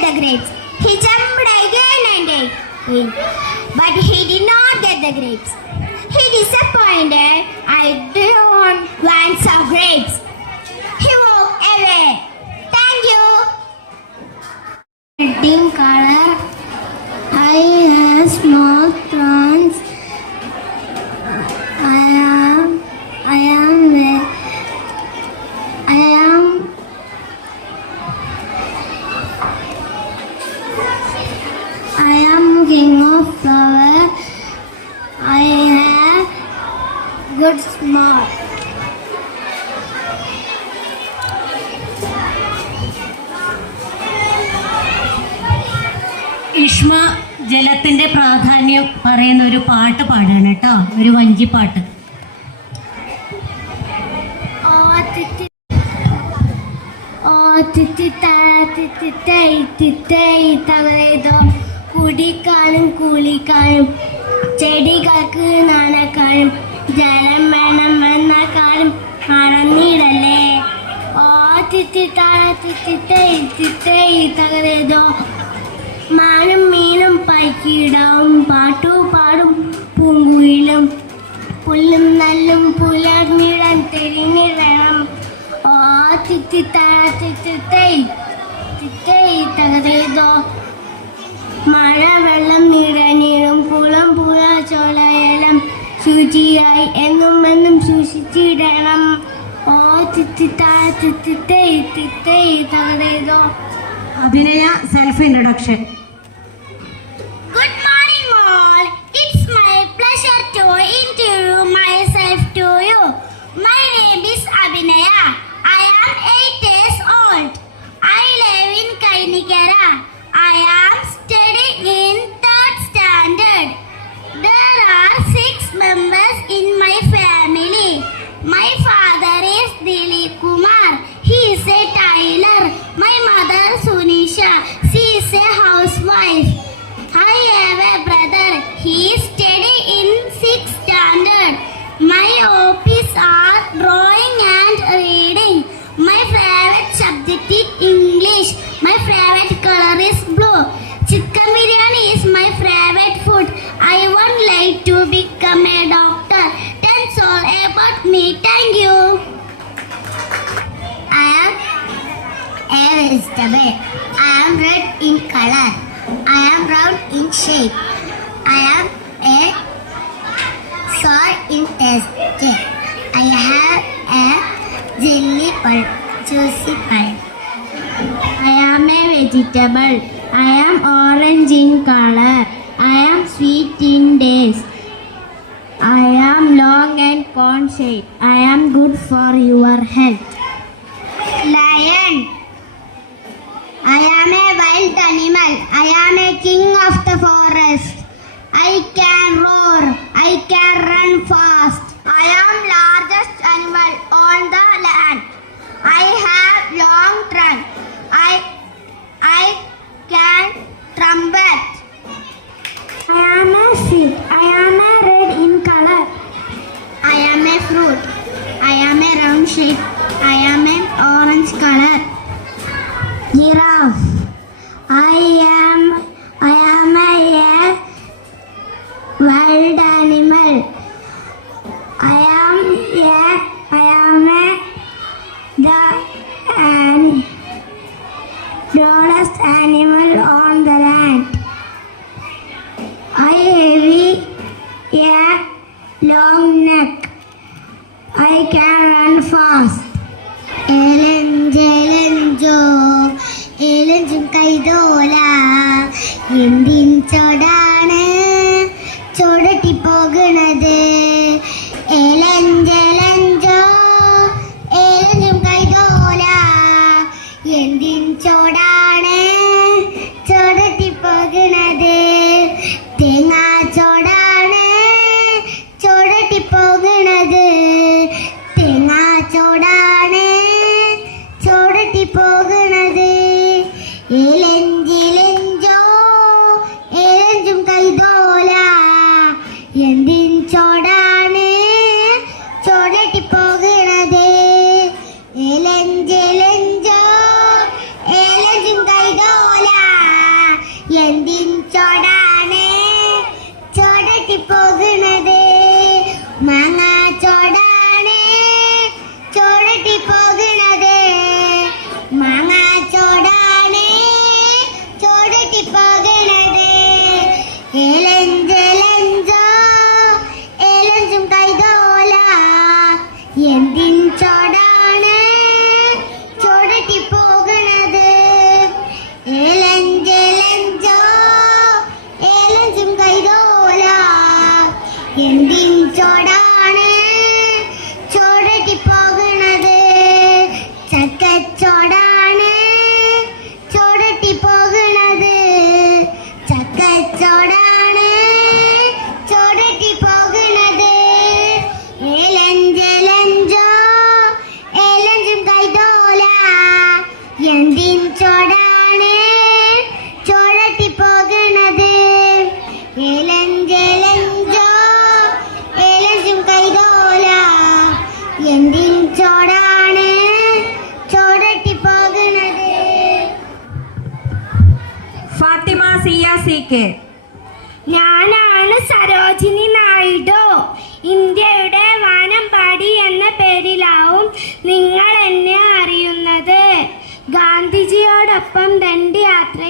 get the grapes. He jumped again and again, but he did not get the grapes. He disappointed. I don't want some grapes. He walked away. Thank you. Red in color. I have small thorns. I am king of flower. I have good small. Ishma ജലത്തിന്റെ പ്രാധാന്യം പറയുന്ന ഒരു പാട്ട് പാടാണ് കേട്ടോ, ഒരു വഞ്ചിപ്പാട്ട്. കുടിക്കാനും കുളിക്കാനും ചെടികൾക്ക് നനക്കാനും ജലം വേണമെന്ന കാര്യം മറന്നിടല്ലേ. ഓ തകരേതോ മാനും മീനും പൈക്കിടാവും പാട്ടു പാടും പൂങ്കുയിലും പുല്ലും നല്ലും പുലർന്നിടം തിരിഞ്ഞിടണം. ഓ തകരേതോ മഴ വെള്ളം നിറഞ്ഞിടും പുളം പുഴ ചോലയെല്ലാം ശുചിയായി എന്നും എന്നും സൂക്ഷിച്ചിടണം. ഓ തകരേതോ. അഭിനയ self introduction. Good morning all. It's my pleasure to introduce myself to you. My name is Abhinaya. I am 8 years old. I live in Kainikera. I am studying in 3rd standard. There are 6 members in my family. My father is Dilip Kumar. He is a tailor. My mother Sunisha. She is a housewife. I have a brother. He is studying in 6th standard. My hobbies are drawing and reading. My favorite subject is English. My favorite color is blue. Chicken biryani is my favorite food. I would like to become a doctor. That's all about me. Thank you. I am a vegetable. I am red in color. I am round in shape. I am a sour in taste. I have a jelly pulp, juicy pulp. I am a vegetable. I am orange in color. I am sweet in taste. I am long and cone shaped. I am good for your health. Lion. I am a wild animal. I am a king of the forest. I can roar. I can run fast. I am largest animal on the land. I have long trunk. I can trumpet. I am a sheep. I am a red in color. I am a fruit. I am a round shape. I am an orange color. Giraffe. I am a wild animal. I am the tallest animal on the land. I have a long neck. I can run fast. ഏലഞ്ചും കൈതോല എന്തിൻ ചോടാണ് ചോടട്ടി പോകണത്. ഏലഞ്ചോ ഏലഞ്ചും കൈതോല എന്തിൻ ചോടാണ് ചോടട്ടി പോകണത്. തേങ്ങാ ചോടാണ് ചോടട്ടി പോകണത്. തേങ്ങാ ചോടാണ് ചോടട്ടി പോകണത്. ഏലഞ്ചോ ഏലഞ്ചും കൈതോല സിയ CK. ഞാനാണ് സരോജിനി നായിഡു. ഇന്ത്യയുടെ വാനമ്പാടി എന്ന പേരിലാവും നിങ്ങൾ എന്നെ അറിയുന്നത്. ഗാന്ധിജിയോടൊപ്പം ദണ്ഡി യാത്ര